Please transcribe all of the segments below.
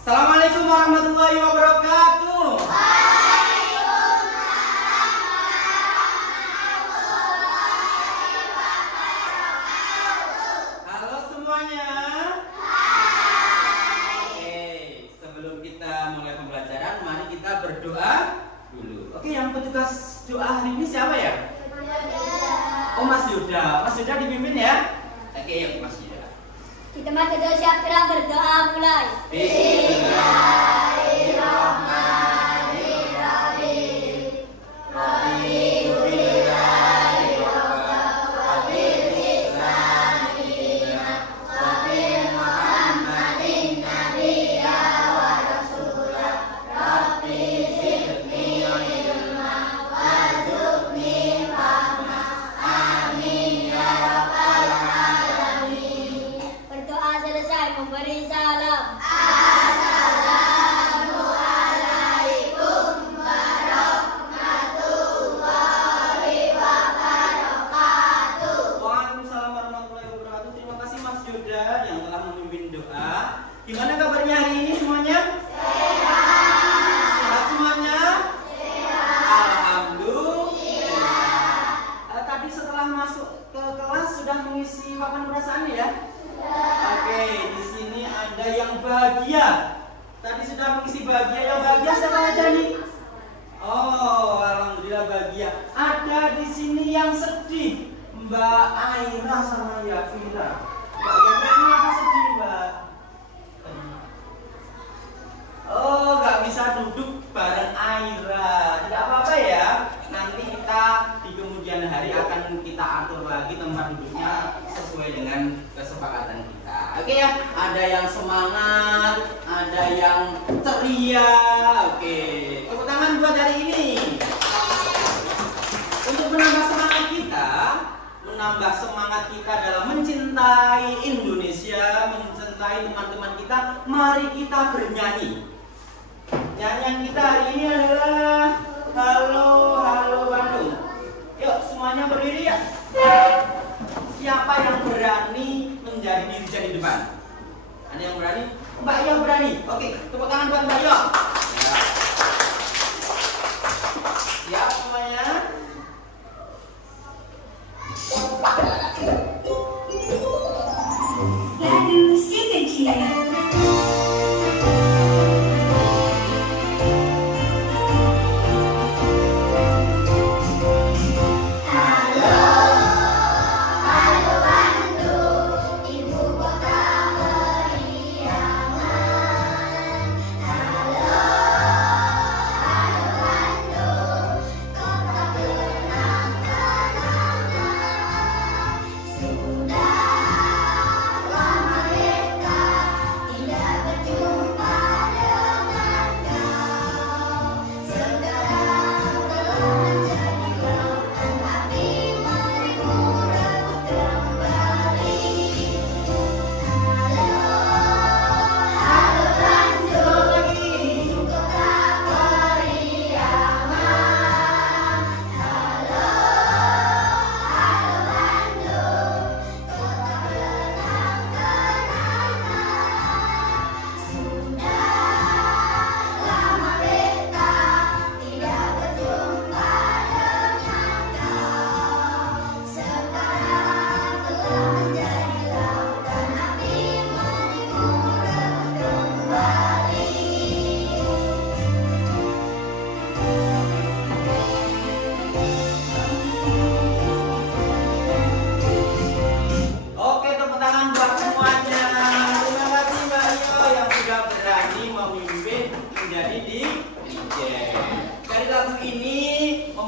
Assalamualaikum warahmatullahi wabarakatuh. Halo semuanya. Oke, sebelum kita mulai pembelajaran, mari kita berdoa dulu. Oke, yang petugas doa hari ini siapa ya? Oh, Mas Yuda. Mas Yuda dipimpin ya. Oke, yuk Mas Yuda. Kita masih siap berdoa mulai. Bismillahirrahmanirrahim. Memberi salam. Assalamualaikum warahmatullahi wabarakatuh. Waalaikumsalam warahmatullahi wabarakatuh. Terima kasih Mas Yuda yang telah memimpin doa. Gimana kabarnya hari ini semuanya? Sehat semuanya? Alhamdulillah. Tadi setelah masuk ke kelas sudah mengisi papan perasaan ya? Oke, di sini ada yang bahagia. Tadi sudah mengisi bahagia. Yang bahagia siapa aja nih? Oh, alhamdulillah bahagia. Ada di sini yang sedih, Mbak Aira sama Yafira. Mbak Yafira kenapa sedih, Mbak? Oh, nggak bisa duduk bareng Aira. Tidak apa-apa ya. Nanti kita di kemudian hari akan kita atur lagi tempat duduknya sesuai dengan kesepakatan kita. Oke ya, ada yang semangat, ada yang ceria. Oke, tepuk tangan buat hari ini. Untuk menambah semangat kita dalam mencintai Indonesia, mencintai teman-teman kita, mari kita bernyanyi. Nyanyian kita hari ini adalah Halo Halo Bandung. Yuk semuanya berdiri ya. Siapa yang berani menjadi diri di depan? Ada yang berani? Mbak Yo berani. Oke, tepuk tangan buat Mbak Yo. Siap semuanya? Lagu si kecil.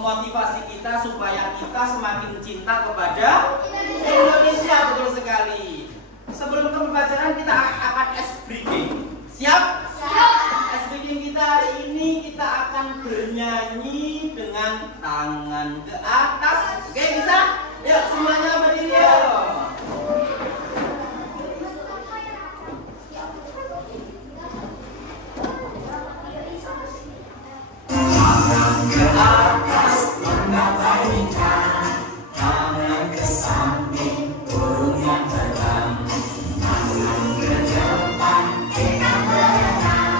Motivasi kita supaya kita semakin cinta kepada Indonesia. Betul sekali. Sebelum ke pembelajaran kita akan ice breaking. Siap? Siap. Ice breaking kita hari ini kita akan bernyanyi dengan tangan ke atas. Oke, bisa? Yuk semuanya berdiri yuk. Tangan ke atas mengabaikan, tangan ke samping burung yang terbang, tangan ke depan kita berenang.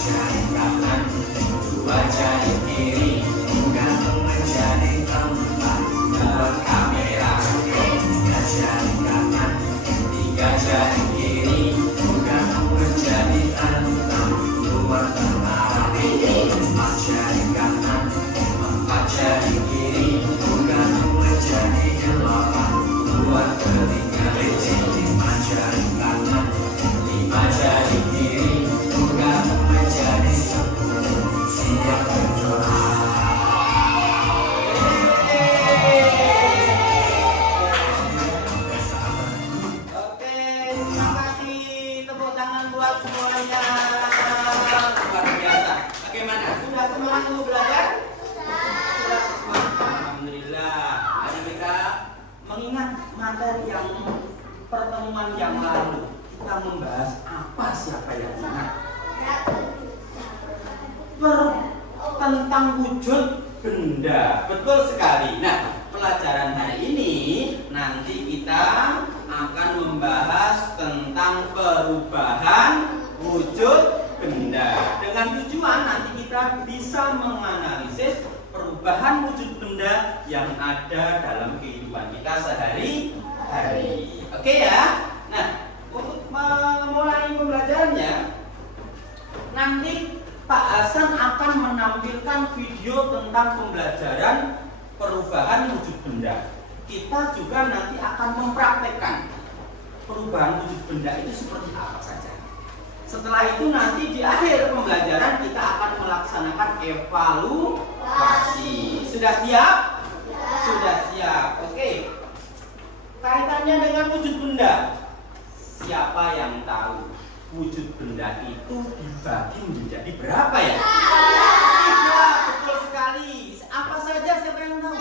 jari kanan, dua jari kiri, bukan menjadi tempat buat kamera. Tiga jari kanan, tiga jari kiri, bukan menjadi tempat buat tentara. Empat jari kanan, empat jari kiri, bukan menjadi delapan buat telinga. Lima jari kanan, lima jari kiri, bukan menjadi 10 siap berdoa. Oke, terima kasih. Tepuk tangan buat semuanya. Luar biasa. Bagaimana? Sudah semangat untuk belajar? Sudah semangat. Alhamdulillah. Ayo kita mengingat materi yang pertemuan yang lalu. Kita membahas apa, siapa yang ingat? Tentang wujud benda. Betul sekali. Nah, pelajaran hari ini nanti kita akan membahas tentang perubahan wujud benda. Dengan tujuan nanti kita bisa menganalisis perubahan wujud benda yang ada dalam kehidupan kita sehari-hari. Oke ya? Nah, untuk memulai pembelajarannya, nanti Pak Hasan akan menampilkan video tentang pembelajaran perubahan wujud benda. Kita juga nanti akan mempraktekkan perubahan wujud benda itu seperti apa saja. Setelah itu nanti di akhir pembelajaran kita akan melaksanakan evaluasi. Sudah siap? Sudah siap. Oke. Kaitannya dengan wujud benda. Siapa yang tahu wujud benda itu dibagi menjadi berapa ya? 3, betul sekali. Apa saja, siapa yang tahu?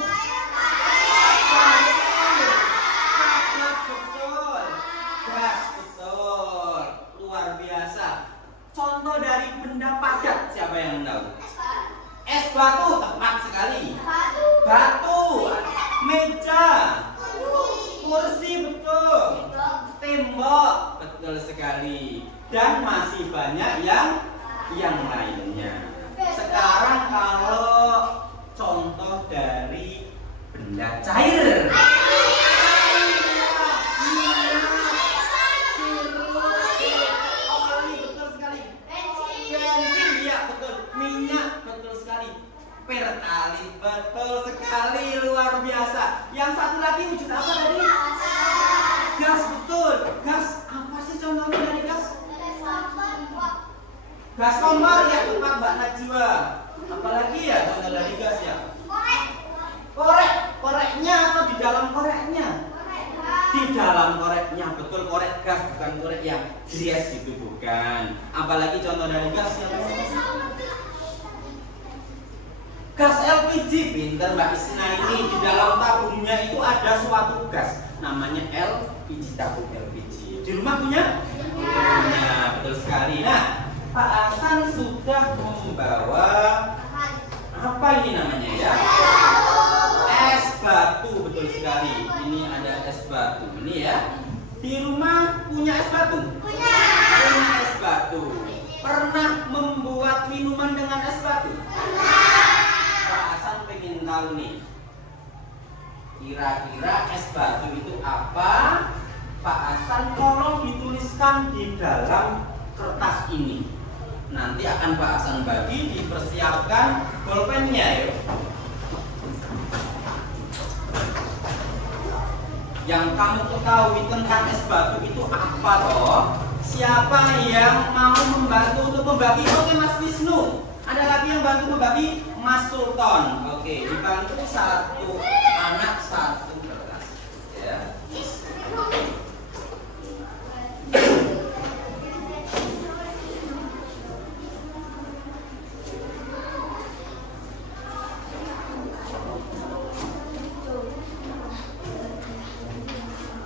Betul. Gas, betul. Luar biasa. Contoh dari benda padat, siapa yang tahu? Es batu, tepat sekali. Batu, meja, kursi, betul. Tembok, betul sekali. Dan masih banyak yang lainnya. Sekarang kalau contoh dari benda cair. Pertalite, betul sekali, luar biasa. Yang satu lagi wujud apa tadi? Gas, betul. Gas, apa sih contohnya dari gas? Gas kompor, ya tepat Mbak Najwa. Apalagi ya contoh dari gas ya? Korek, koreknya atau di dalam koreknya? Di dalam koreknya, betul, korek gas, bukan korek yang gries gitu, bukan. Apalagi contoh dari gas yang gas LPG, pinter Mbak Isna ini. Di dalam tabungnya itu ada suatu gas namanya LPG, tabung LPG. Di rumah punya? Punya, betul sekali. Nah, Pak Hasan sudah membawa apa ini namanya ya? Es batu, betul sekali. Ini ada es batu, ini ya. Di rumah punya es batu? Punya es batu. Pernah membuat minuman dengan es batu? Pak Hasan pengen tahu nih, kira-kira es batu itu apa? Pak Hasan tolong dituliskan di dalam kertas ini. Nanti akan Pak Hasan bagi, dipersiapkan bolpennya ya. Yang kamu ketahui tentang es batu itu apa toh? Siapa yang mau membantu untuk membagi? Oke, Mas Wisnu. Ada lagi yang bantu membagi? Mas Sultan. Oke, dibantu satu anak satu kertas. Ya.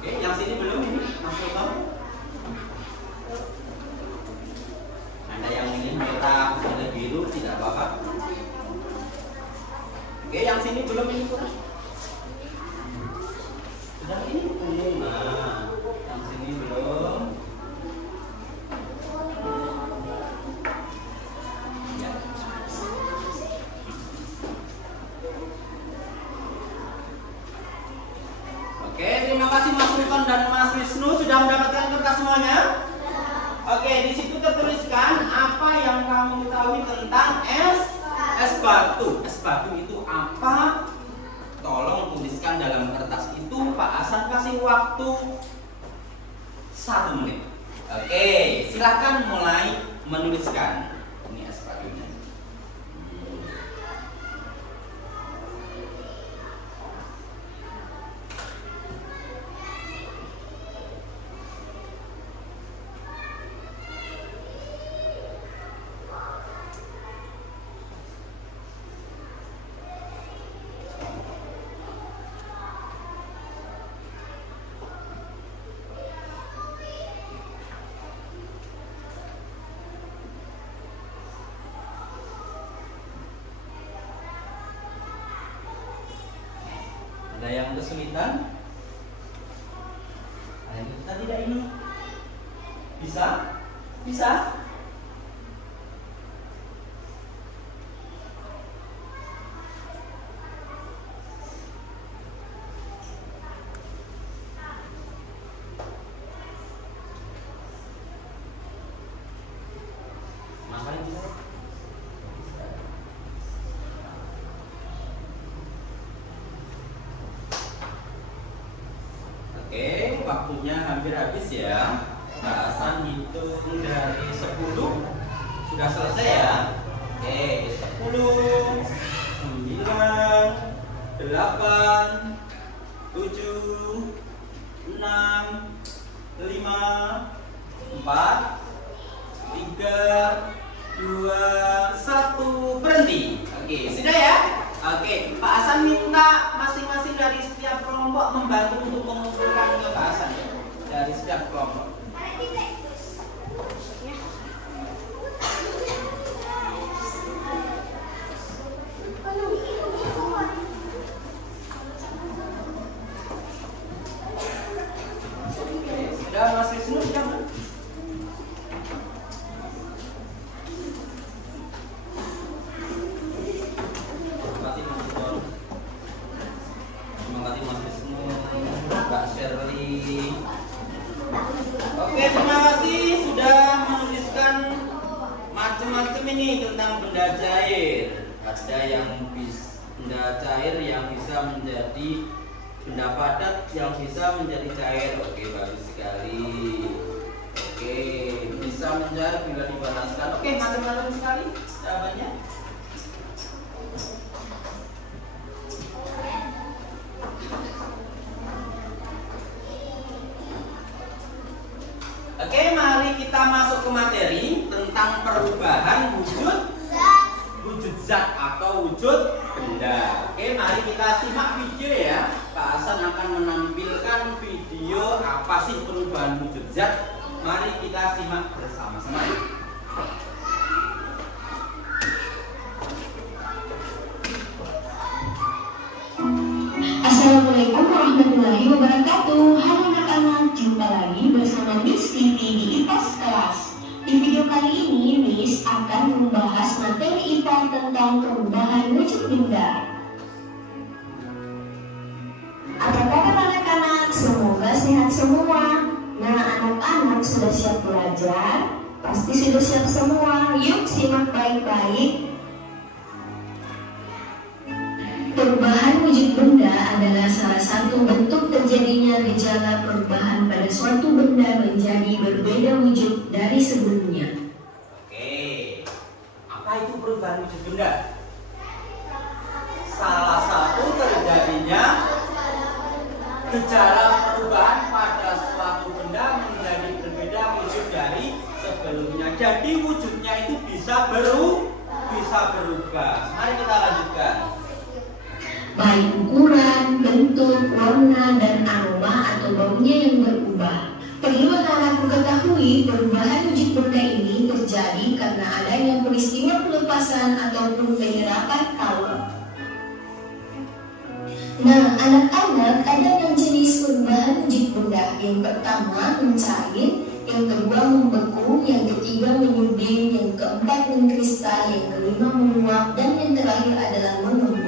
Oke, yang sini belum ini Mas Sultan. Ada yang ini merah, ada biru, tidak apa-apa. Oke, yang sini belum ini kurang. semuanya? Oke, di situ tertuliskan apa yang kamu ketahui tentang es batu. Es batu itu apa? Tolong tuliskan dalam kertas itu. Pak Hasan kasih waktu 1 menit. Oke, silakan mulai menuliskan. Ini es batunya. Ada yang kesulitan? Ada yang kesulitan tidak ini? Bisa? Bisa? Makan bisa? Oke, waktunya hampir habis ya. Pak Hasan hitung dari 10. Sudah selesai ya? Oke, 10, 9, 8, 7, 6, 5, 4, 3, 2, 1, berhenti. Oke, sudah ya? Oke, Pak Hasan minta masing-masing dari setiap kelompok membantu untuk mengumpulkan ke Pak Hasan ya? Dari setiap kelompok. Oke, sudah Mas Wisnu, sudah Mas? Oke, terima kasih sudah menuliskan macam-macam ini tentang benda cair. Ada yang benda cair yang bisa menjadi benda padat, yang bisa menjadi cair. Oke, bagus sekali. Oke, bisa mencair bila dipanaskan. Oke, macam-macam sekali jawabannya. Oke, mari kita masuk ke materi tentang perubahan wujud zat atau wujud benda. Oke, mari kita simak video ya. Pak Hasan akan menampilkan video apa sih perubahan wujud zat. Mari kita simak bersama-sama. Assalamualaikum warahmatullahi wabarakatuh. Halo anak-anak, jumpa lagi bersama Miss Titi di IPAS kelas. Di video kali ini, Miss akan membahas materi IPA tentang perubahan wujud benda. Apa kabar anak-anak? Semoga sehat semua. Nah, anak-anak sudah siap belajar? Pasti sudah siap semua. Yuk simak baik-baik. Perubahan wujud benda adalah salah satu bentuk terjadinya gejala perubahan pada suatu benda menjadi berbeda wujud dari sebelumnya. Oke, apa itu perubahan wujud benda? Salah satu terjadinya gejala perubahan pada suatu benda menjadi berbeda wujud dari sebelumnya. Jadi wujudnya itu bisa berubah. Mari kita lanjutkan. Baik ukuran, bentuk, warna, dan aroma atau baunya yang berubah. Perlu anak-anakku ketahui, perubahan wujud benda ini terjadi karena adanya peristiwa pelepasan ataupun penyerapan kaul. Nah, anak-anak, ada 6 jenis perubahan wujud benda. Yang pertama, mencair, yang kedua membeku, yang ketiga menyuding, yang keempat mengkristal, yang kelima menguap, dan yang terakhir adalah mengembung.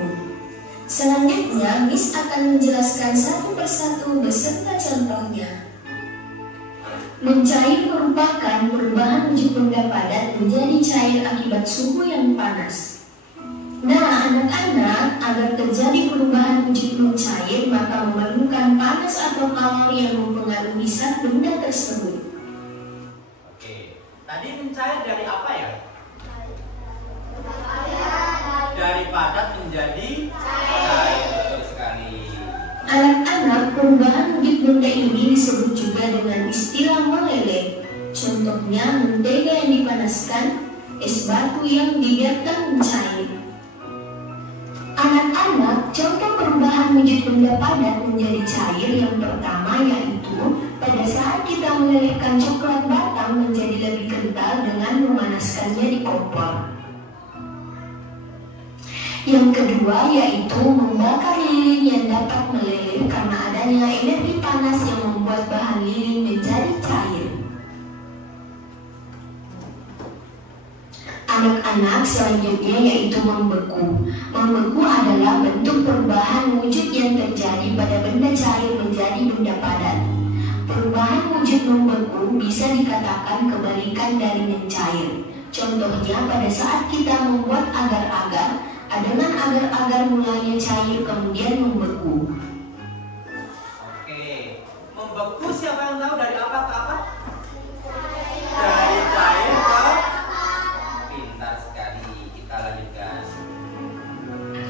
Selanjutnya, Miss akan menjelaskan satu persatu beserta contohnya. Mencair merupakan perubahan wujud benda padat menjadi cair akibat suhu yang panas. Nah, anak-anak, agar terjadi perubahan wujud mencair, maka memerlukan panas atau kalori yang mempengaruhi zat benda tersebut. Oke, tadi mencair dari apa ya? Dari padat menjadi cair. Betul sekali. Anak-anak, perubahan wujud benda ini disebut juga dengan istilah meleleh. Contohnya mentega yang dipanaskan, es batu yang dibiarkan mencair. Anak-anak, contoh perubahan wujud benda padat menjadi cair yang pertama yaitu pada saat kita melelehkan coklat batang menjadi lebih kental dengan memanaskannya di kompor. Yang kedua yaitu membakar lilin yang dapat meleleh karena adanya energi panas yang membuat bahan lilin menjadi cair. Anak-anak, selanjutnya yaitu membeku. Membeku adalah bentuk perubahan wujud yang terjadi pada benda cair menjadi benda padat. Perubahan wujud membeku bisa dikatakan kebalikan dari mencair. Contohnya pada saat kita membuat agar-agar, adonan agar-agar mulanya cair kemudian membeku. Oke, membeku siapa yang tahu dari apa ke apa? Dari cair ke pintar sekali. Kita lanjutkan.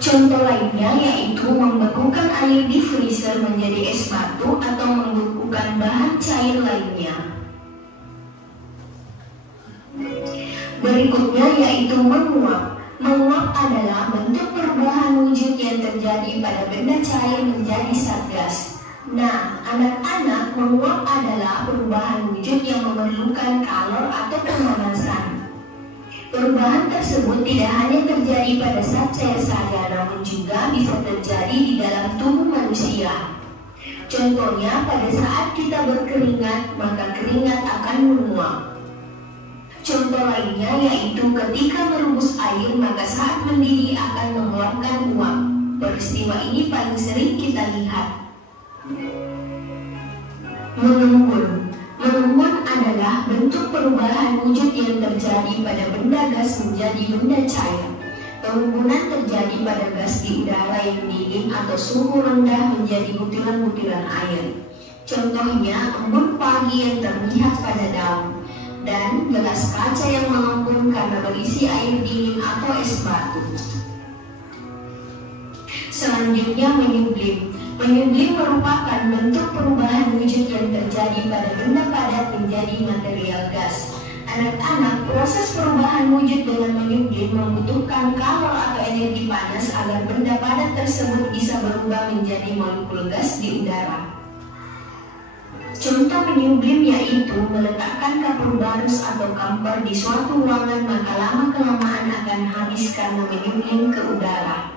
Contoh lainnya yaitu membekukan air di freezer menjadi es batu atau membekukan bahan cair lainnya. Berikutnya yaitu menguap. Menguap adalah bentuk perubahan wujud yang terjadi pada benda cair menjadi zat gas. Nah, anak-anak, menguap adalah perubahan wujud yang memerlukan kalor atau pemanasan. Perubahan tersebut tidak hanya terjadi pada zat cair saja, namun juga bisa terjadi di dalam tubuh manusia. Contohnya, pada saat kita berkeringat, maka keringat akan menguap. Contoh lainnya yaitu ketika merebus air, maka saat mendidih akan mengeluarkan uap. Peristiwa ini paling sering kita lihat. Mengembun. Mengembun adalah bentuk perubahan wujud yang terjadi pada benda gas menjadi benda cair. Pengembunan terjadi pada gas di udara yang dingin atau suhu rendah menjadi butiran-butiran air. Contohnya embun pagi yang terlihat pada daun, dan gelas kaca yang mengembun karena berisi air dingin atau es batu. Selanjutnya menyublim. Menyublim merupakan bentuk perubahan wujud yang terjadi pada benda padat menjadi material gas. Anak-anak, proses perubahan wujud dengan menyublim membutuhkan kalor atau energi panas agar benda padat tersebut bisa berubah menjadi molekul gas di udara. Contoh menyublim yaitu meletakkan kapur barus atau kamper di suatu ruangan, maka lama-kelamaan akan habis karena menyublim ke udara.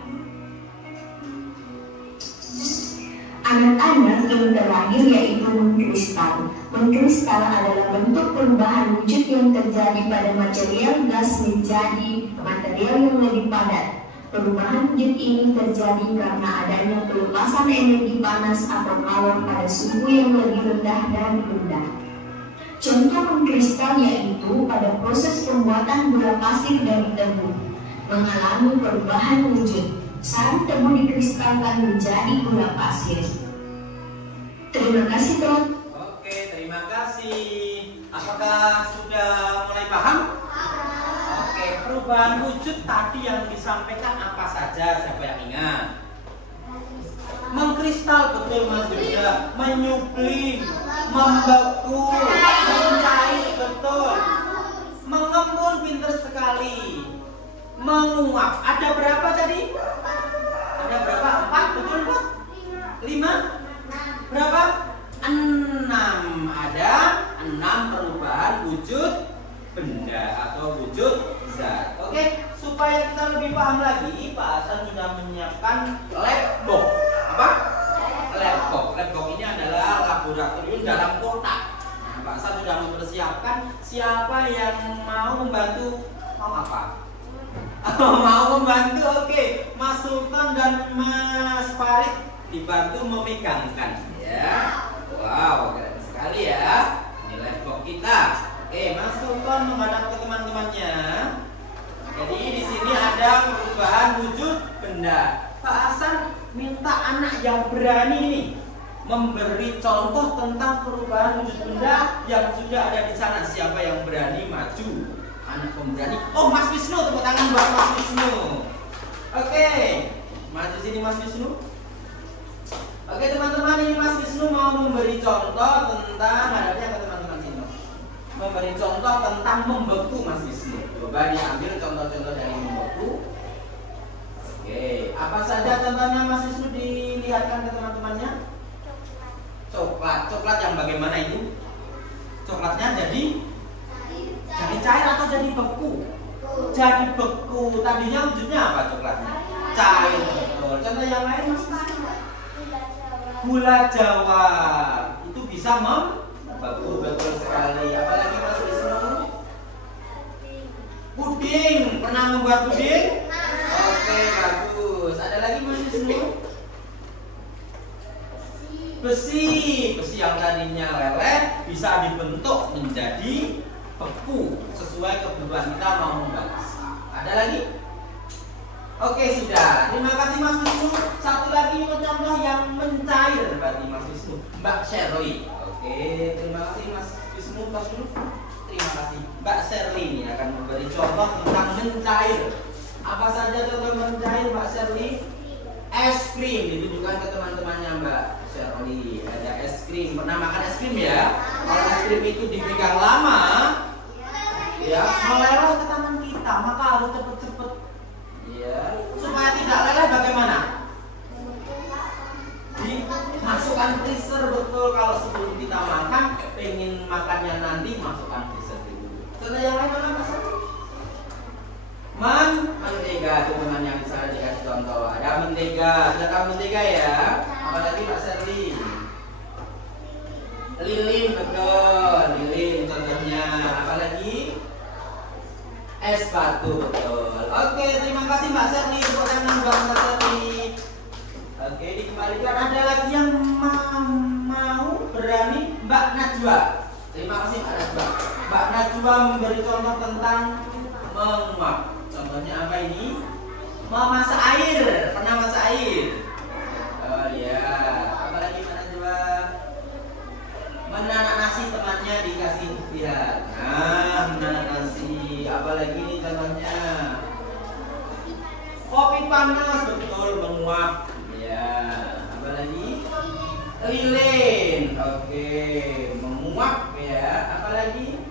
Anak-anak, yang terakhir yaitu mengkristal. Mengkristal adalah bentuk perubahan wujud yang terjadi pada material gas menjadi material yang lebih padat. Perubahan wujud ini terjadi karena adanya pelepasan energi panas atau kalor pada suhu yang lebih rendah dari benda. Contoh mengkristal yaitu pada proses pembuatan gula pasir dari tebu, mengalami perubahan wujud saat tebu dikristalkan menjadi gula pasir. Terima kasih, teman. Oke, terima kasih. Apakah sudah mulai paham? Oke, perubahan wujud tadi yang disampaikan apa saja? Siapa yang ingat? Mengkristal, betul Mas Yuda. Menyublim, membeku, mencair, betul. Mengembun, pinter sekali. Menguap, ada berapa tadi? Ada berapa? 4, betul Pak? 5? Berapa? 6. Ada 6 perubahan wujud benda atau wujud zat. Oke, supaya kita lebih paham lagi, Pak Hasan sudah menyiapkan labbox. Apa? Labbox. Labbox ini adalah laboratorium dalam kotak. Nah, Pak Hasan sudah mempersiapkan. Siapa yang mau membantu? Mau apa? Mau membantu? Oke, Mas Sultan dan Mas Farid dibantu memegangkan, ya. Wow, keren sekali ya. Ini labbox. Oke, Mas Sultan menghadap ke teman-temannya. Jadi di sini ada perubahan wujud benda. Pak Hasan minta anak yang berani nih memberi contoh tentang perubahan wujud benda yang sudah ada di sana. Siapa yang berani maju? Anak pemberani. Oh, Mas Wisnu, tepuk tangan buat Mas Wisnu. Oke, maju sini Mas Wisnu. Oke teman-teman, ini Mas Wisnu mau memberi contoh tentang, hadapnya ke teman-teman sini. Memberi contoh tentang membeku Mas Wisnu. Coba diambil contoh-contoh dari membeku. Oke, apa saja contohnya Mas Wisnu dilihatkan ke teman-temannya? Coklat. Coklat yang bagaimana itu? Coklatnya jadi cair atau jadi beku? Jadi beku. Tadinya wujudnya apa coklatnya? Cair. Betul. Contoh yang lain Mas Wisnu? Gula Jawa. Itu bisa membeku. Betul sekali. Apalagi Mas Wisnu? Puding. Pernah membuat puding? Oke, bagus. Ada lagi Mas Wisnu? Besi. Besi yang tadinya leleh bisa dibentuk menjadi beku sesuai kebutuhan kita mau membahas. Ada lagi? Oke, sudah. Terima kasih Mas Wisnu. Satu lagi contoh yang mencair berarti Mas Wisnu. Mbak Shirley. Oke, terima kasih Mas Wisnu. Terima kasih. Mbak Shirley ini akan memberi contoh tentang mencair. Apa saja contoh mencair Mbak Shirley? Es krim. Ditunjukkan ke teman-temannya Mbak Shirley. Ada es krim. Pernah makan es krim ya? Kalau es krim itu dipegang lama, ya meleleh ke tangan kita, maka harus cepet-cepet. Ya, supaya tidak leleh bagaimana? Dimasukkan freezer, betul. Kalau sebelum kita makan, pengen makannya nanti, masukkan freezer dulu. Contoh yang lain apa Mas? Mentega, teman-teman yang bisa dikasih contoh. Ada mentega, sudah tahu mentega ya? Apalagi Mbak Shirley? Lilin, betul. Lilin contohnya. Apalagi? Es batu, betul. Oke, terima kasih Mbak Shirley. Tepuk tangan buat Mbak Shirley. Oke, dikembalikan. Ada lagi yang mau berani? Mbak Najwa. Terima kasih Mbak Najwa. Mbak Najwa memberi contoh tentang menguap. Contohnya apa ini? Memasak air. Pernah masak air? Oh iya. Apalagi Mbak Najwa? Menanak nasi, temannya dikasih lihat. Nah, menanak nasi. Apalagi nih contohnya? Kopi panas, betul, menguap. Ya. Apalagi? Lilin. Oke, menguap ya. Apalagi?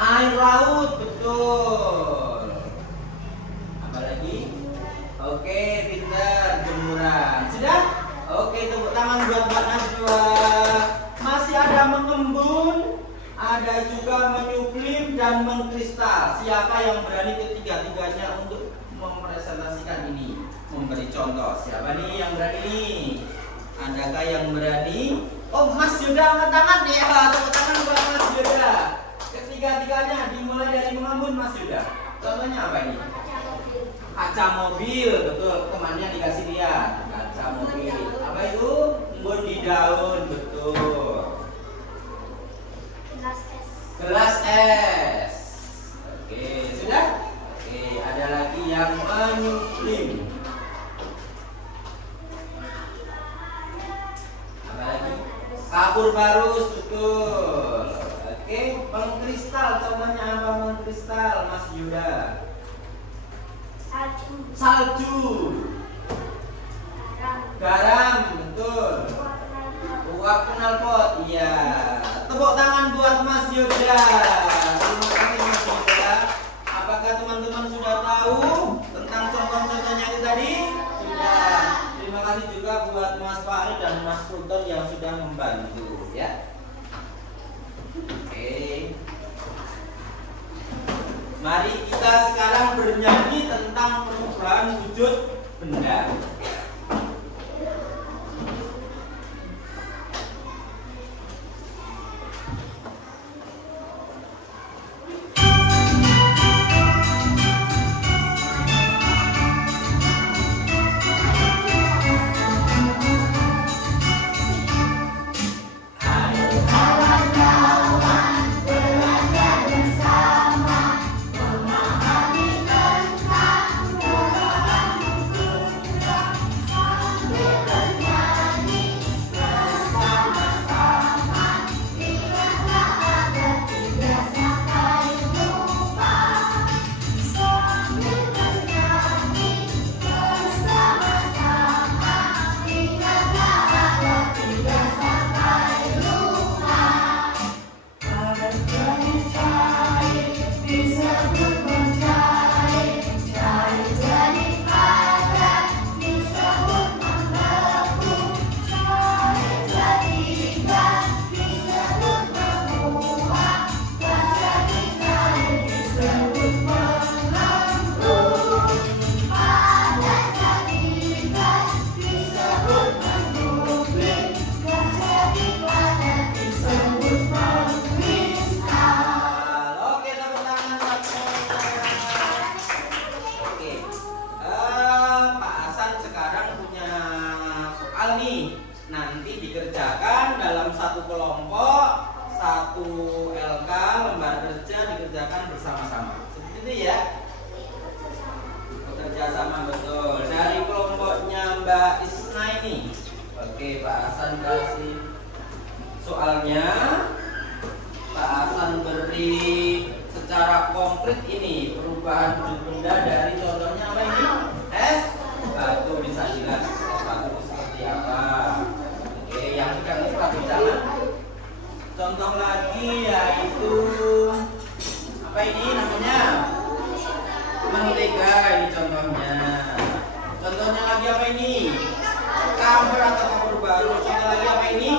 Air laut, betul. Apalagi? Oke, pintar, jemuran. Sudah? Oke, tepuk tangan buat Mbak Najwa. Masih ada mengembun, ada juga menyublim dan mengkristal. Siapa yang berani ketiga-tiganya untuk mempresentasikan ini? Memberi contoh. Siapa nih yang berani? Adakah yang berani? Oh, Mas Yuda angkat tangan ya. Tepuk tangan buat Mas Yuda. Ketiga-tiganya dimulai dari mengembun Mas Yuda. Contohnya apa ini? Kaca mobil, betul. Temannya dikasih lihat. Kaca mobil. Apa itu? Embun di daun, betul. Gelas es. Oke, sudah? Oke, ada lagi yang menyublim. Apa lagi? Kapur barus, betul. Oke, mengkristal. Contohnya apa mengkristal, Mas Yuda? Salju. Garam, betul. Uap knalpot, iya. Tepuk tangan buat Mas Yuda. Terima kasih Mas Yuda. Apakah teman-teman sudah tahu tentang contoh-contohnya itu tadi? Sudah. Terima kasih juga buat Mas Farid dan Mas Sultan yang sudah membantu, ya. Oke. Mari kita sekarang bernyanyi tentang perubahan wujud benda. nanti secara konkret ini perubahan wujud benda dari contohnya apa ini? Es batu, bisa jelas es batu itu seperti apa. Oke, yang tidak bisa jangan. Contoh lagi yaitu apa ini namanya? Mentega, ini contohnya. Contohnya lagi apa ini? Kamar atau kompor baru. Contoh lagi apa ini?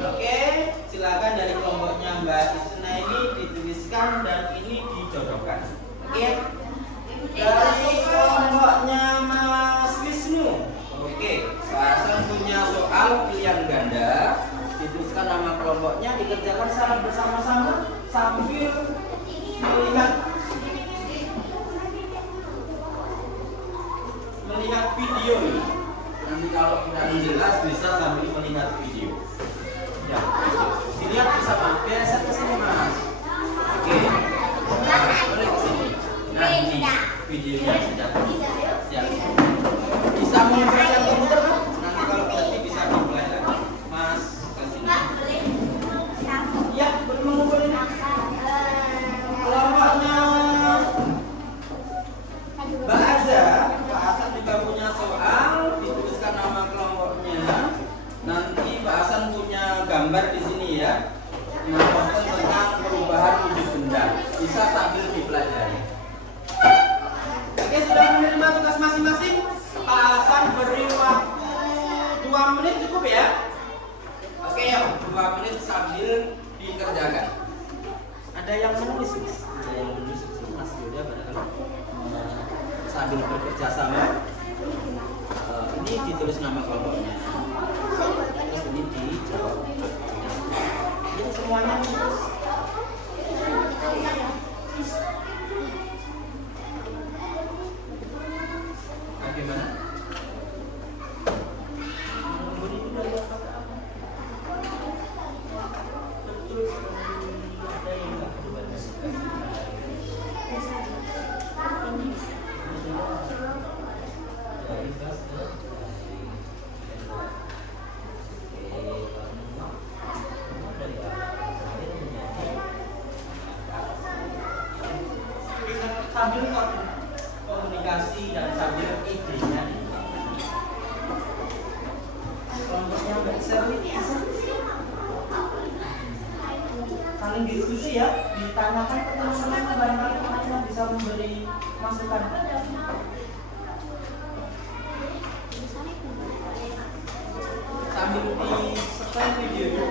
Oke, silakan dari kelompoknya Mbak Isna ini dituliskan dan ini dijodohkan. Oke. Dari kelompoknya Mas Wisnu. Oke, Pak Hasan punya soal pilihan ganda. Dituliskan nama kelompoknya, dikerjakan secara bersama-sama sambil melihat video ini. Nanti kalau tidak jelas bisa sambil melihat video. Ya, dilihat bersama. Biasa ke sini Mas. Oke. Nah, balik ke sini. Nah, ini videonya sudah. Ya. Bisa menggunakan komputer kan? Nanti kalau berarti bisa dimulai lagi. Mas, ke sini. Ya, mengumpul ini. Kelompoknya Mbak Aza, Pak Hasan juga punya soal, dituliskan nama kelompoknya. Nanti Pak Hasan punya gambar di sini ya, mencontohkan tentang perubahan wujud benda. Bisa sambil dipelajari. Oke, sudah menerima tugas masing-masing. Pak Hasan beri waktu 2 menit cukup ya. Oke ya, 2 menit sambil dikerjakan. Ada yang menulis Mas? Ada yang menulis Mas Yuda barangkali sambil bekerja sama. Ini ditulis nama kelompoknya. Terus ini dijawab. Ini semuanya tulis. Bagaimana? Sambil komunikasi dan sambil idenya kelompoknya Mbak Isna saling diskusi ya, ditanyakan ke teman-teman, barangkali teman-teman bisa memberi masukan. Sambil di setel videonya.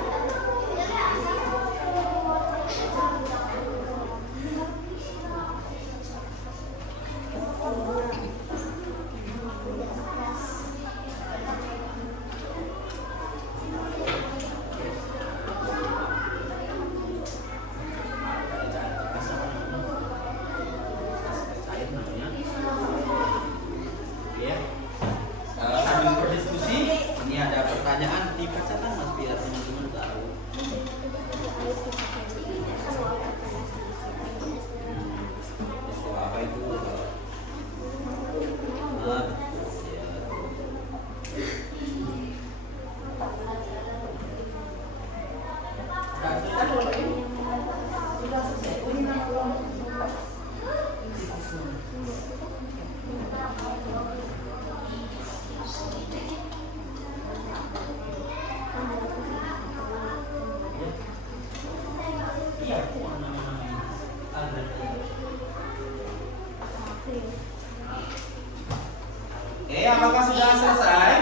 Apakah sudah selesai?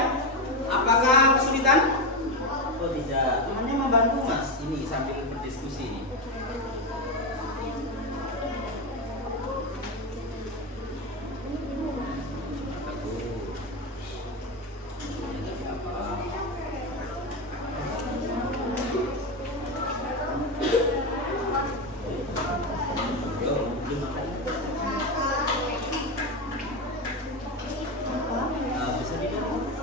Apakah kesulitan? Oh tidak, temannya membantu Mas. Ini sambil berdiskusi ini. Bisa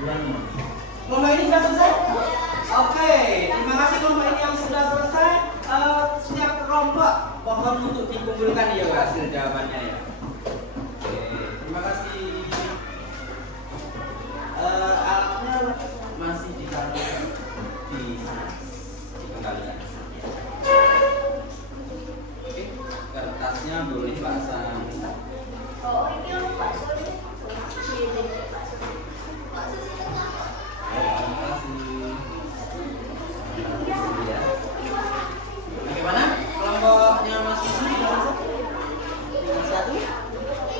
Kelompok ini sudah selesai? Oke, terima kasih kelompok ini yang sudah selesai. Setiap kelompok mohon untuk dikumpulkan ya hasil jawabannya ya. Oke, terima kasih. Alatnya masih ditaruh di kembalian. Oke, kertasnya boleh pasang. Oh, ini lupa sorry. Bagaimana? Kelompoknya masih sudah masuk? Tinggal satu?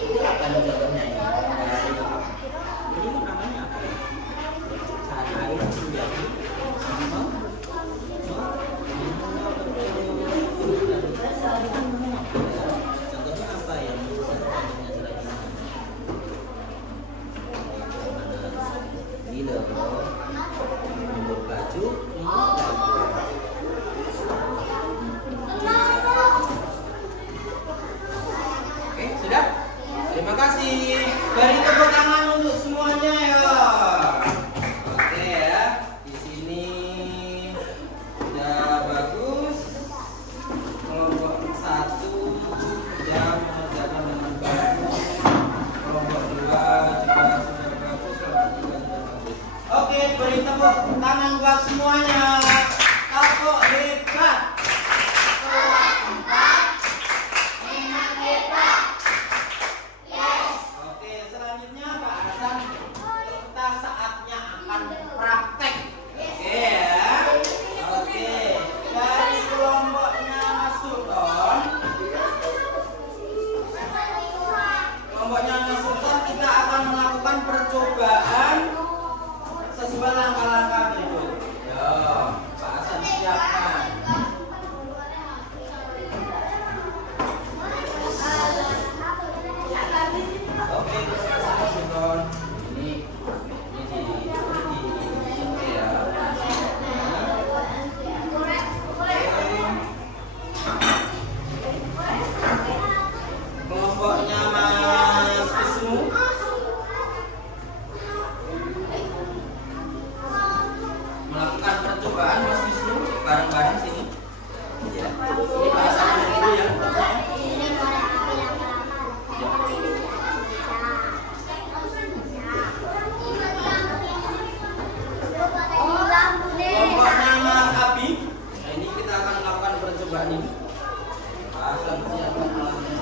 Itu apa jawabannya ini? Ini namanya apa ya? Cahaya menjadi contohnya apa yang bisa contohnya selain ini loh bro, nyebur baju ini oke, sudah? Terima kasih. Beri tepuk tangan untuk semuanya ya. Oke ya, di sini sudah bagus. Kelompok 1 sudah mengerjakan dengan bagus. Kelompok 2 juga sudah bagus. Kelompok 3 sudah bagus. Oke, beri tepuk tangan buat semuanya. Kelompok hebat. Oke, selanjutnya Pak Hasan, kita saatnya akan praktek. Oke ya. Oke, dari kelompoknya Mas Sultan. Kelompoknya Mas Sultan kita akan melakukan percobaan sesuai langkah-langkah berikut. Yo, Pak Hasan siapkan. Oke, terima kasih Mas Sultan. Ini ya. Kelompoknya Mas Wisnu. Melakukan percobaan Mas Wisnu bareng-bareng sini. Ya. Ini Pak Hasan dulu ya. Kelompoknya Mas Abi. Nah, ini kita akan melakukan percobaan ini. Pak Hasan siapkan alatnya.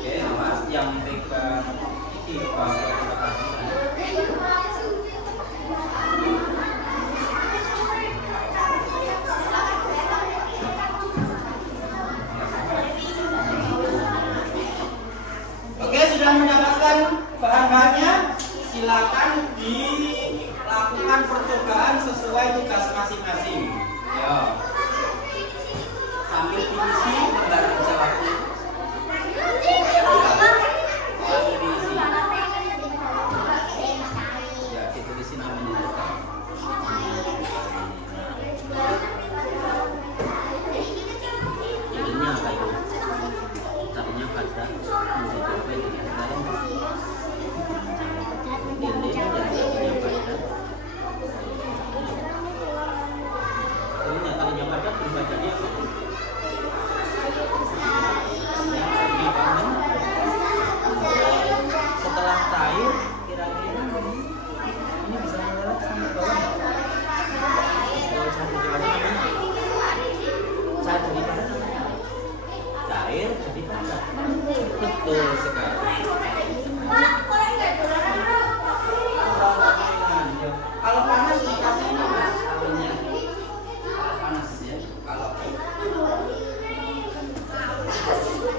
Oke, Mas yang pegang iki Pak. Oke, sudah mendapatkan bahan-bahannya. Silakan dilakukan percobaan sesuai tugas masing-masing. Yo. Sambil diisi lembar kerja waktu. Sambil diisi. Ya, ditulisin namanya. Ini apa itu? Tadinya pada menjadi ini dan tadinya pada. Ini tadinya pada berbacanya apa? Setelah cair kira-kira ini bisa meleleh sampai bawah. Cair jadi pada namanya cair jadi pada. Betul sekali. Kalau panas dikasih ini Mas awalnya. Kalau panas ya.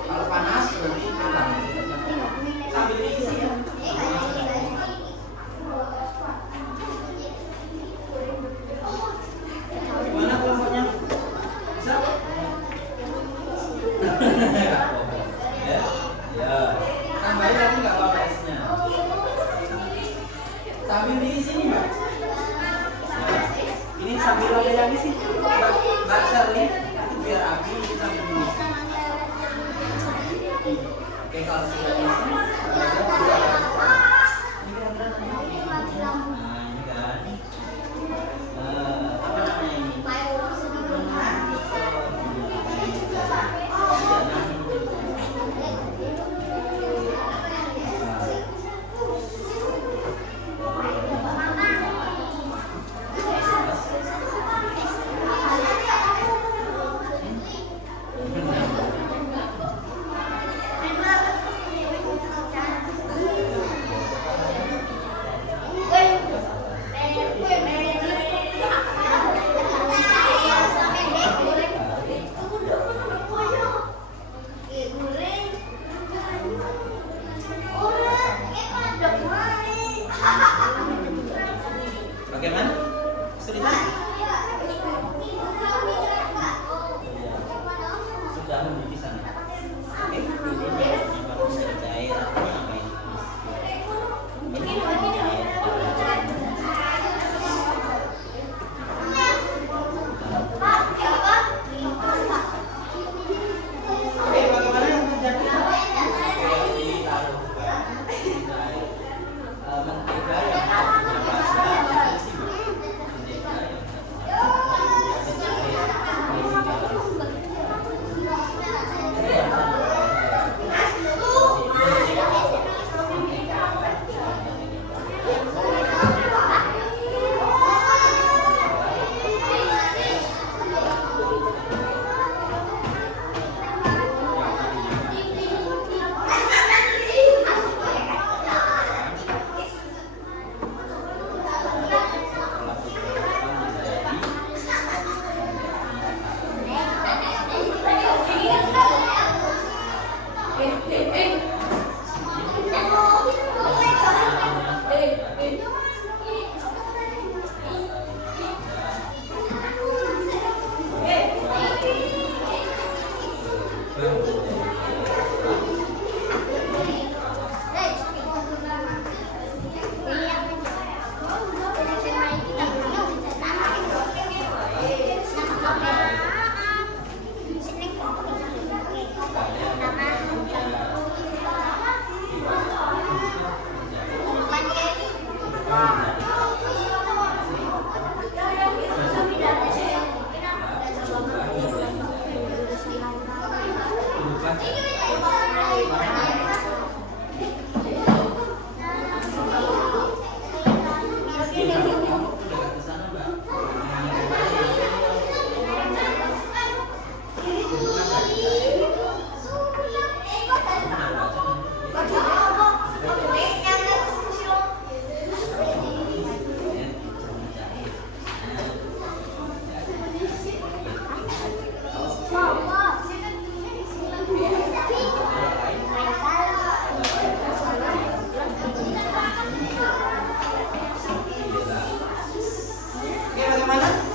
Kalau panas berarti kurang. Sambil diisi ya. Gimana kelompoknya? Bisa? Ya. Ya. Tambahin lagi nggak apa-apa esnya. Sambil diisi nih Mbak. Ya. Ini sambil ada yang isi. Mbak Shirley itu biar Abi sampai dulu. Oke, kalau sudah isi, bagaimana? Kesulitan? Sudah di sana. Oke, ini baru cair artinya apa ini? Oke, bagaimana yang terjadi?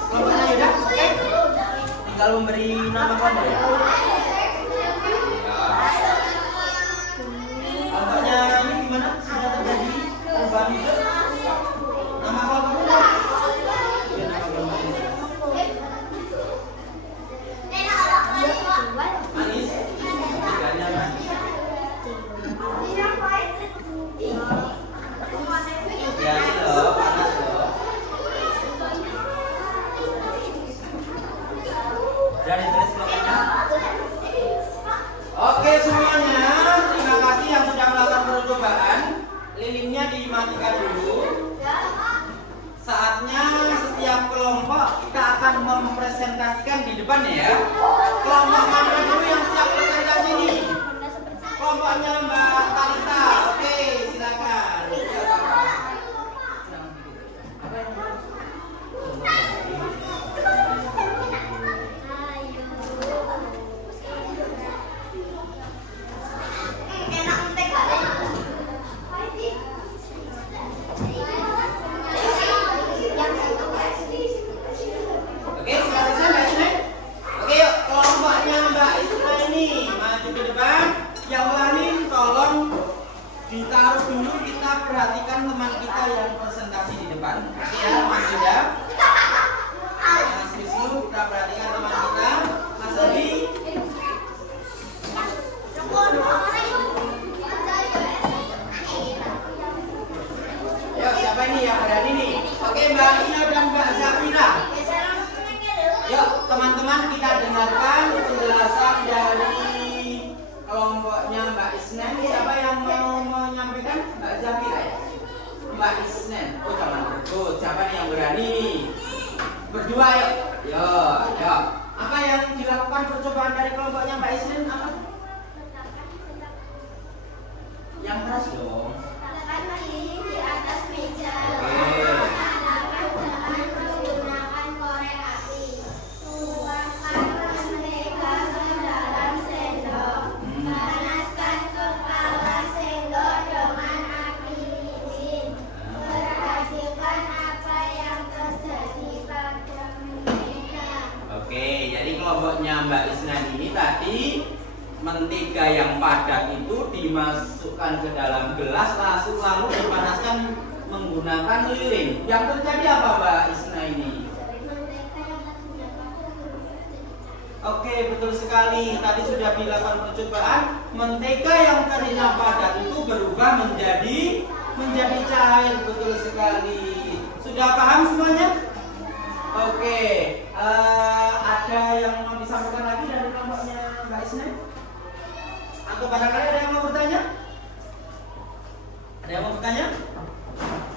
Mentega yang tinggal memberi nama kelompok ya. Kelompoknya ini gimana? Sudah terjadi perubahan itu? Nama kelompoknya? Manis. Tiganya manis. Ya ini loh, panas loh. Udah ditulis kelompoknya? Oke semuanya, terima kasih yang sudah melakukan percobaan. Lilinnya dimatikan dulu. Saatnya setiap kelompok kita akan mempresentasikan di depan ya. Kelompok mana dulu yang siap presentasi ini? Kelompoknya Mbak Talita. Oke, silakan. Ditaruh dulu, kita perhatikan teman kita yang presentasi di depan. Oke ya, Mas Yuda. Mas Wisnu, kita perhatikan teman kita. Mas Adi, tadi mentega yang padat itu dimasukkan ke dalam gelas lalu dipanaskan menggunakan lilin. Yang terjadi apa Mbak Isna ini? Oke, betul sekali. Tadi sudah dilakukan percobaan. Mentega yang tadinya padat itu berubah menjadi cair. Betul sekali. Sudah paham semuanya? Oke. Ada yang mau disampaikan lagi dari kelompoknya Mbak Isna? Atau barangkali ada yang mau bertanya? Ada yang mau bertanya?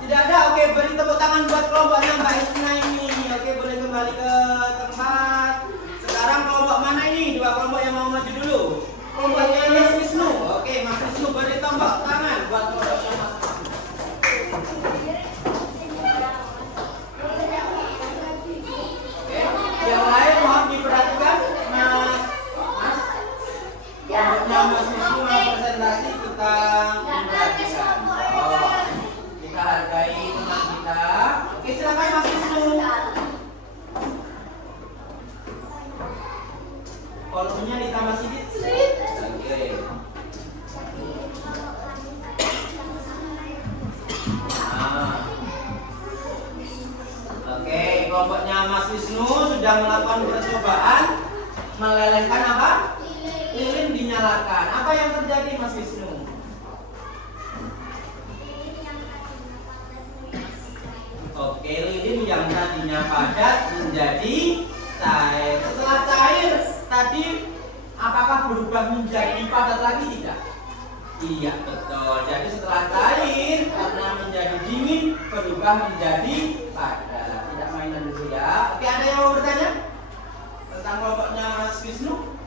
Tidak ada? Oke, beri tepuk tangan buat kelompoknya Mbak Isna ini. Oke, boleh kembali ke tempat. Sekarang kelompok mana ini? Dua kelompok yang mau maju dulu. Kelompoknya Mas Wisnu. Oke, Mas Wisnu beri tepuk tangan buat kelompoknya Mas Wisnu. Oke, yang lain mohon diperhatikan. Kelompoknya Mas Wisnu mau presentasi, kita perhatikan. Kita hargai teman kita. Oke, silakan Mas Wisnu. Volumenya ditambah sedikit. Oke. Oke, kelompoknya Mas Wisnu sudah melakukan percobaan melelehkan apa? Lilin dinyalakan. Apa yang terjadi Mas Wisnu? Oke, lilin yang tadinya padat menjadi cair. Setelah cair tadi apakah berubah menjadi padat lagi tidak? Iya, betul. Jadi setelah cair karena menjadi dingin berubah menjadi padat. Tidak mainan dulu ya. Oke, ada yang mau bertanya tentang kelompoknya Mas Wisnu?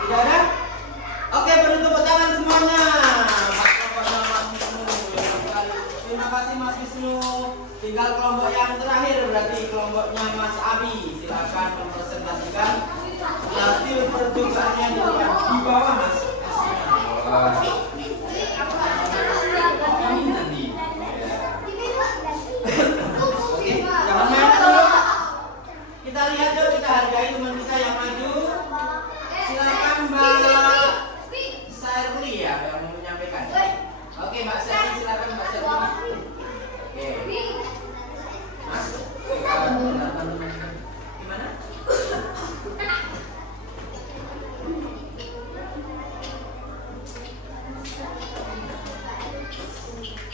Tidak ada? Oke, beri tepuk tangan semuanya. Kelompoknya Mas Wisnu. Terima kasih Mas Wisnu. Tinggal kelompok yang terakhir berarti kelompoknya Mas Abi. Silakan mempresentasikan hasil percobaannya di bawah Mas. Ini nanti. Oke, jangan main dulu. Kita lihat dulu, kita hargai teman kita yang maju. Silakan Mbak Sherly ya yang mau menyampaikan. Oke, Mbak Sherly, silakan Mbak Sherly. Oke. Mas, gimana?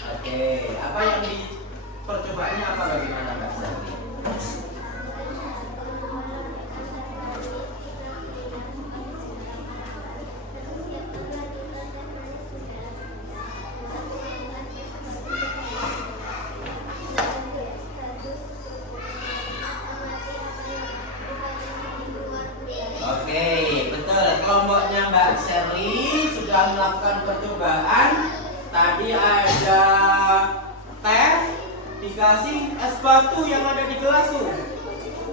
Oke, apa yang di percobaannya apa bagaimana Mbak Sherly? Oke, betul. Kelompoknya Mbak Sherly sudah melakukan percobaan. Tadi ada teh, dikasih es batu yang ada di gelas tuh.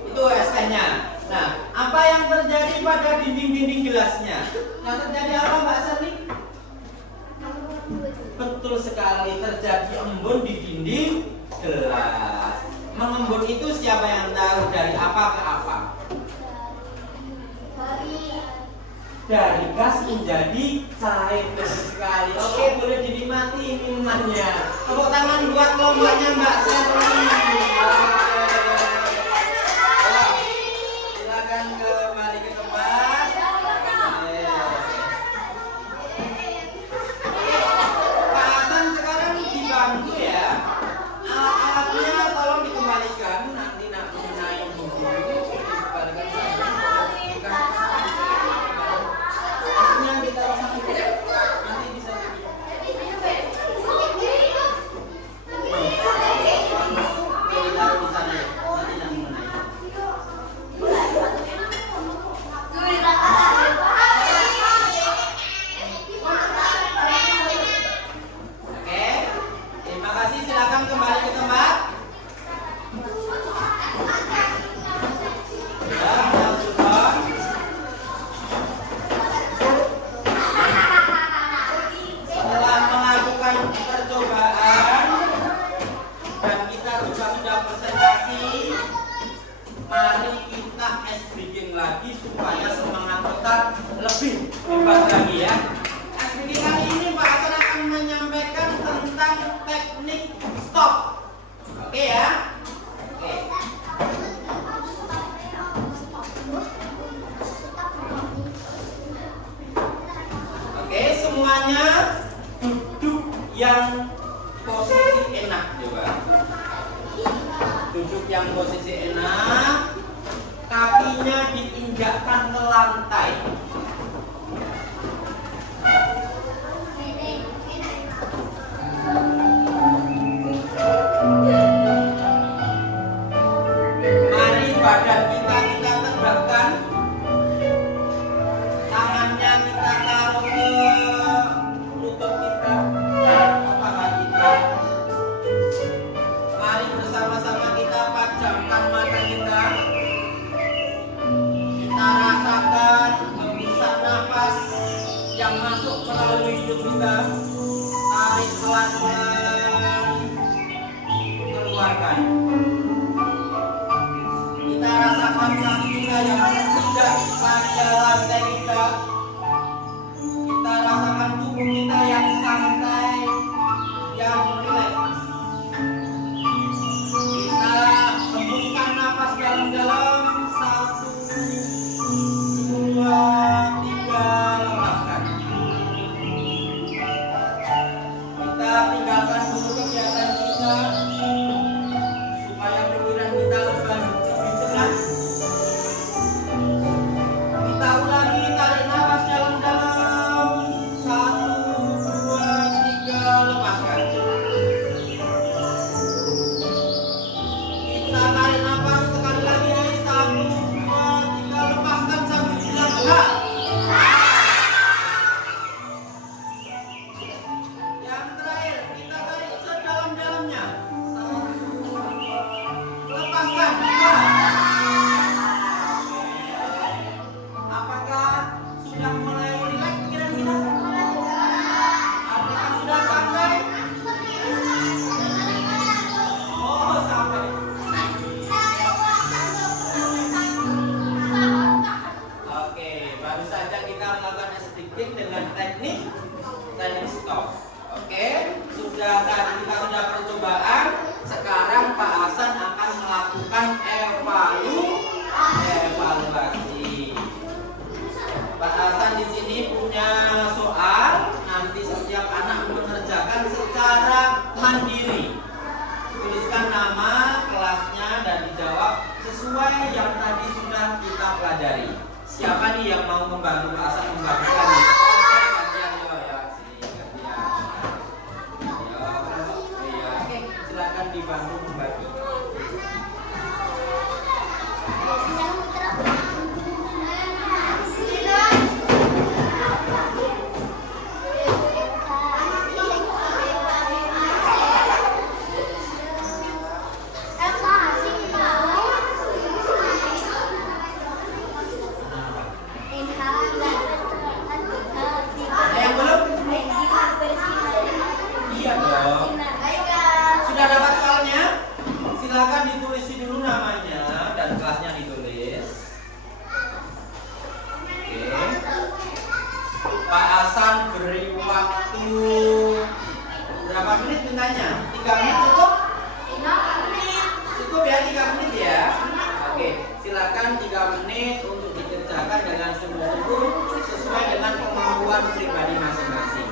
Itu es tehnya. Nah, apa yang terjadi pada dinding-dinding gelasnya? Yang terjadi apa Mbak Sherly? Betul sekali, terjadi embun di dinding gelas. Mengembun itu siapa yang tahu dari apa ke apa? Dari gas menjadi cair. Sekali. Oke, boleh dinikmati minumannya. Tepuk tangan buat kelompoknya Mbak Sherly. Silakan kembali ke tempat. Pak Hasan sekarang dibantu ya. Alat-alatnya tolong dikembalikan. Nanti mengenai buku dikembalikan saja. Yang kita nanti bisa ditaruh di sana. Hebat lagi ya. Aktiviti kali ini Pak Hasan akan menyampaikan tentang teknik stop. Oke ya. Oke. Oke, semuanya duduk yang posisi enak coba. Duduk yang posisi enak. Kakinya diinjakkan ke lantai. Mari badan kita tegakkan. Tangannya kita taruh ke lutut kita, kepala kita. Mari bersama-sama kita pejamkan mata kita. Kita rasakan hembusan nafas yang masuk melalui hidung kita. Tarik pelan-pelan, keluarkan. Kita rasakan kaki kita yang tidak pada lantai kita. Kita rasakan tubuh kita yang santai, yang rileks. Kita hembuskan nafas dalam-dalam. 1, 2, 3, lepaskan. Kita tinggalkan dulu kegiatan kita supaya pikiran kita lebih tenang. Kita ulangi, tarik nafas dalam-dalam. 1, 2, 3, lepaskan. Kita tarik nafas sekali lagi. 1, 2, 3, lepaskan sambil bilang enggak. Yang terakhir, kita tarik sedalam-dalamnya. 1, lepaskan. 2. Apakah sudah mulai rileks pikiran kita? Apakah sudah santai? Oh, sampai. Oke, baru saja kita melakukan sedikit dengan teknik stop. Oke, tadi kita sudah percobaan. Sekarang Pak Hasan akan melakukan evaluasi. Pak Hasan di sini punya soal. Nanti setiap anak mengerjakan secara mandiri. Tuliskan nama, kelasnya, dan dijawab sesuai yang tadi sudah kita pelajari. Siapa nih yang mau membantu Pak Hasan membagikan? Gantian yo ya, sini gantian. Iya, oke, silakan dibantu membagi. Yang belum? Iya dong. Sudah dapat soalnya? Silakan ditulis dulu namanya dan kelasnya ditulis. Oke. Pak Hasan beri waktu berapa menit mintanya? 3 menit cukup? Cukup ya 3 menit ya. Oke, silakan 3 menit untuk dikerjakan dengan sungguh-sungguh sesuai dengan kemampuan pribadi masing-masing.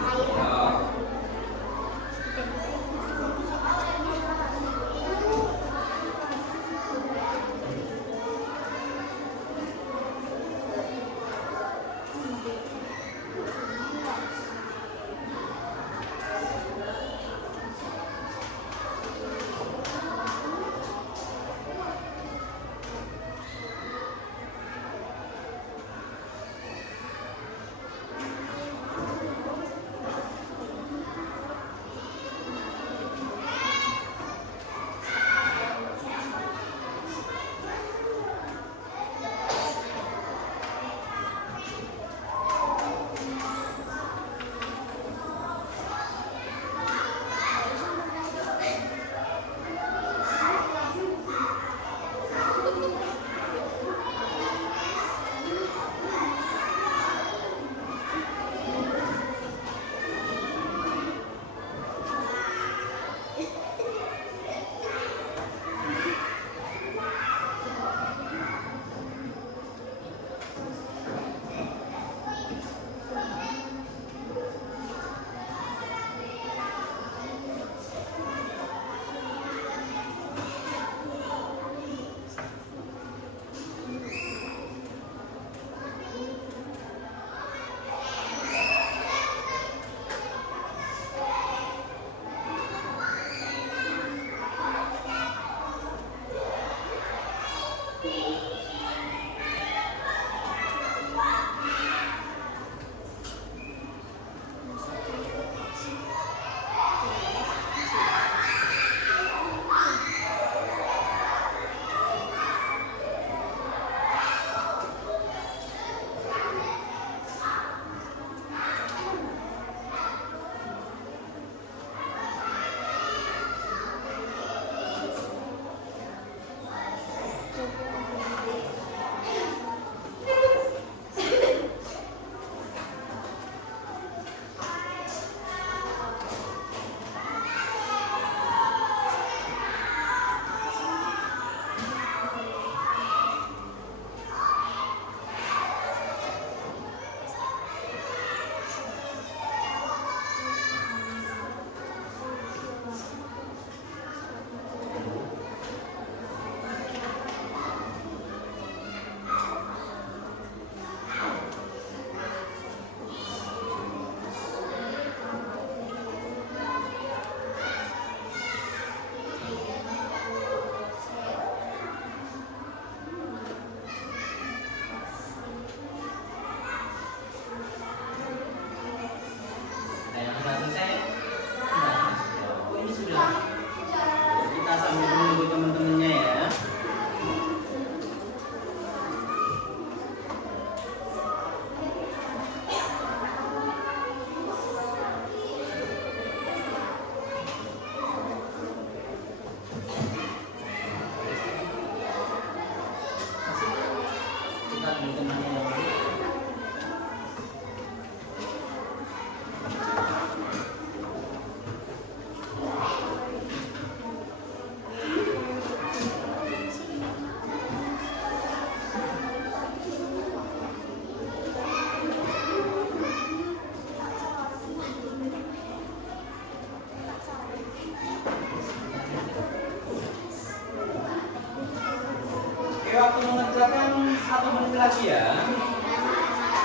1 menit lagi ya.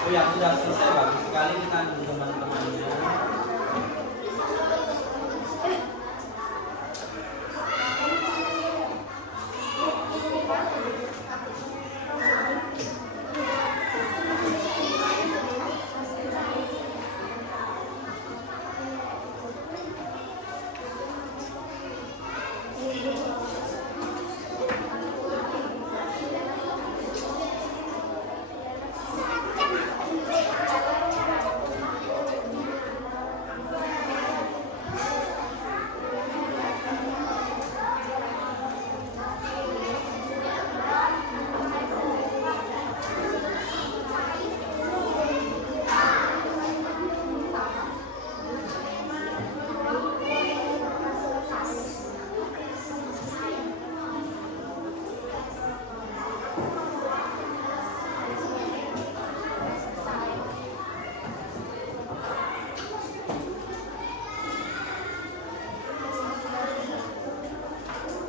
Oh ya, sudah selesai, bagus sekali kita tunggu teman-temannya.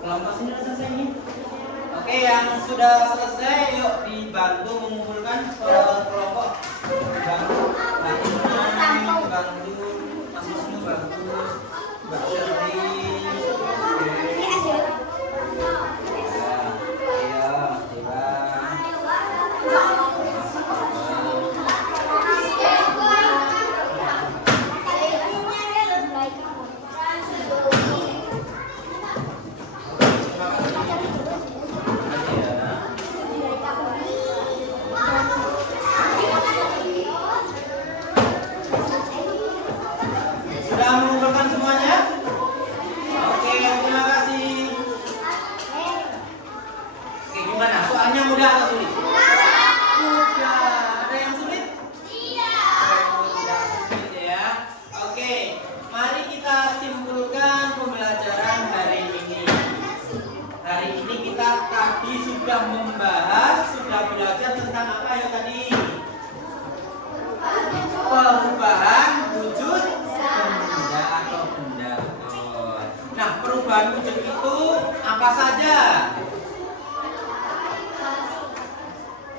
Kelompok sini sudah selesai ini. Oke, yang sudah selesai yuk dibantu mengumpulkan kelompok. Bantu, bantu, masih semua bagus. Mbak Sherly. Sudah mengumpulkan semuanya? Oke, terima kasih. Oke, gimana? Soalnya mudah atau sulit? Mudah. Ada yang sulit? Iya. Tidak sulit ya. Oke, mari kita simpulkan pembelajaran hari ini. Hari ini kita tadi sudah membahas, sudah belajar tentang apa ya tadi? Perubahan wujud benda atau benda. Nah, perubahan wujud itu apa saja?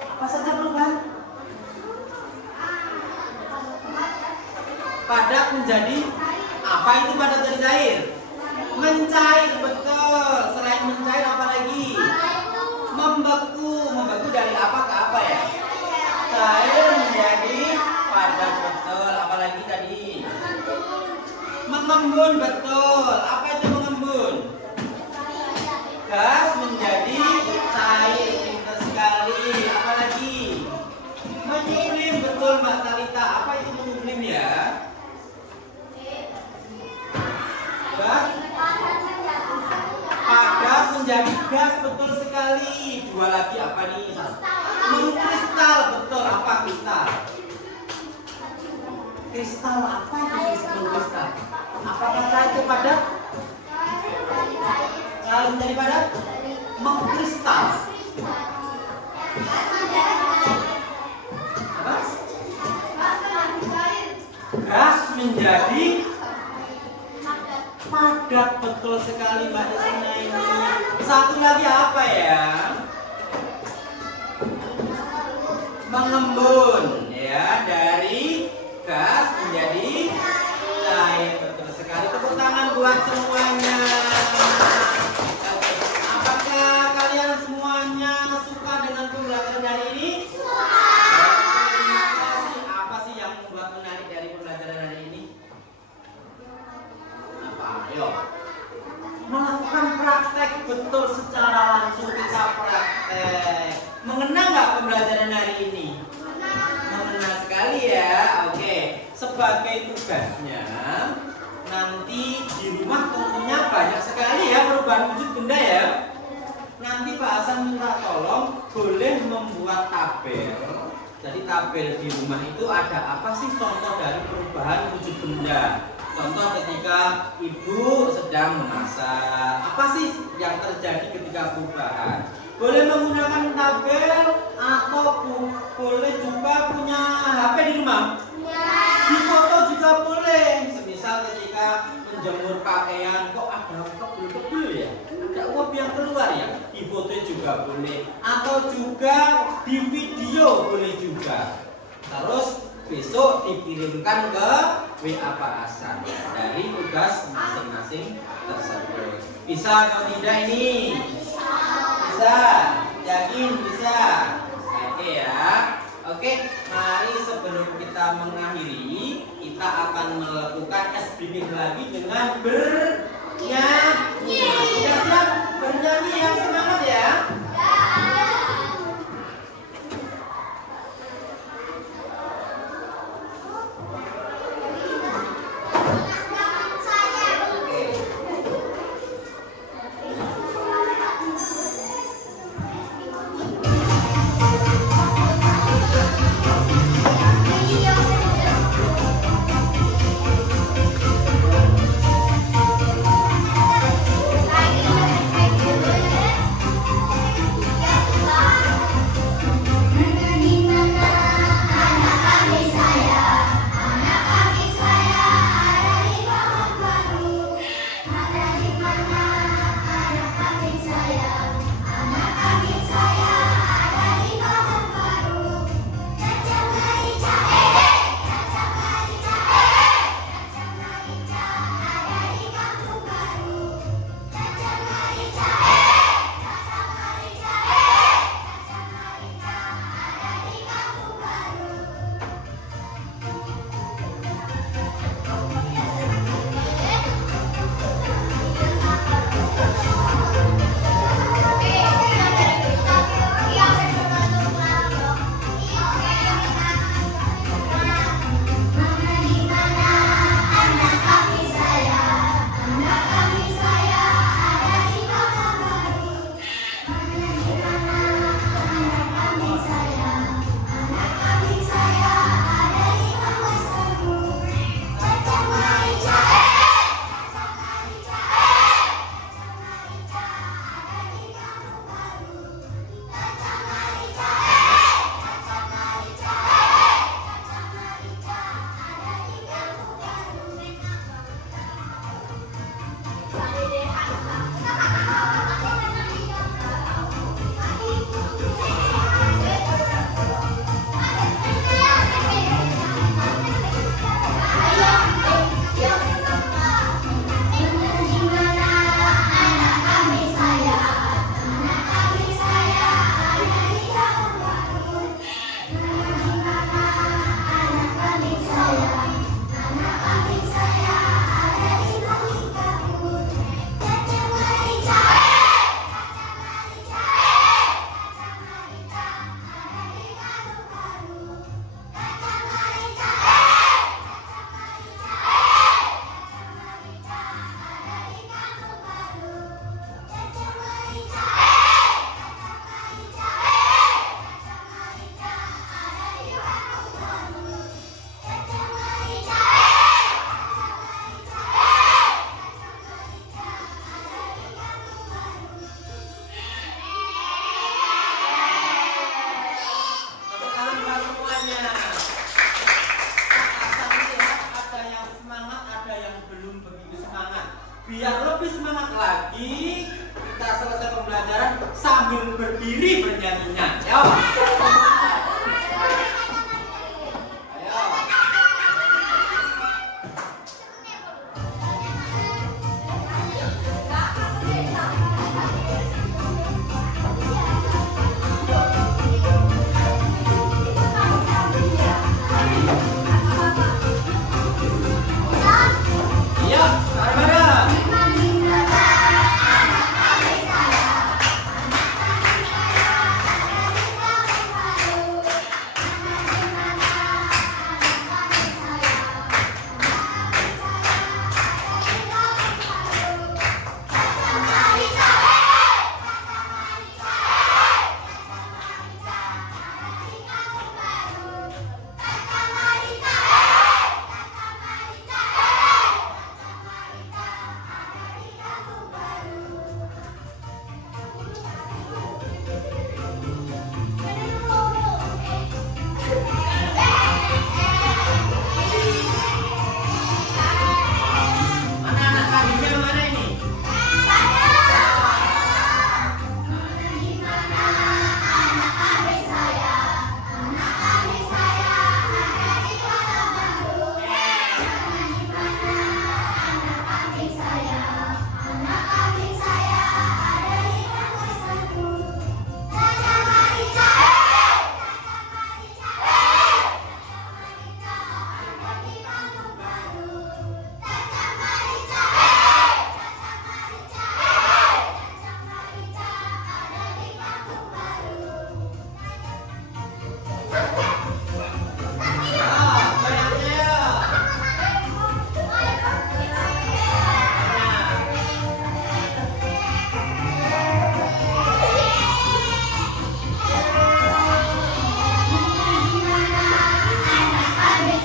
Apa saja perubahan? Padat menjadi apa itu padat dari cair? Mencair, betul. Selain mencair apa lagi? Membeku. Membeku dari apa ke apa ya? Cair menjadi padat, betul. Apalagi tadi? Mengembun, betul. Apa itu mengembun? Gas menjadi cair, pintar sekali. Apalagi? Menyublim, betul Mbak Talita. Apa itu menyublim ya? Gas padat menjadi gas, betul sekali. Dua lagi apa nih? Mengkristal, betul. Apa kristal? Kristal apa itu kristal? Apakah cair itu padat? Cair menjadi padat? Mengkristal. Gas menjadi padat, betul sekali Mbak Desina ini. Satu lagi apa ya? Mengembun ya, dari gas menjadi cair, betul sekali. Tepuk tangan buat semuanya. Oke. Apakah kalian semuanya suka dengan pembelajaran hari ini? Apa sih yang membuat menarik dari pembelajaran hari ini? Apa? Ayo. Melakukan praktek, betul, secara langsung kita praktek. Mengenal nggak pembelajaran hari ini? Mengenal sekali ya. Oke, sebagai tugasnya nanti di rumah tentunya banyak sekali ya perubahan wujud benda ya. Nanti Pak Hasan minta tolong boleh membuat tabel. Jadi tabel di rumah itu ada apa sih contoh dari perubahan wujud benda. Contoh ketika ibu sedang memasak, apa sih yang terjadi ketika perubahan? Boleh menggunakan tabel atau boleh juga punya HP di rumah. Di foto juga boleh. Semisal ketika menjemur pakaian, kok ada tebel-tebel ya, ada uap yang keluar ya, di foto juga juga boleh, atau juga di video boleh juga. Terus besok dikirimkan ke WA Pak Hasan dari tugas masing-masing tersebut. Bisa atau tidak ini? Bisa. Yakin bisa? Oke ya. Oke, mari sebelum kita mengakhiri, kita akan melakukan SBB lagi dengan bernyanyi. Sudah siap bernyanyi yang semangat ya?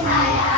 saya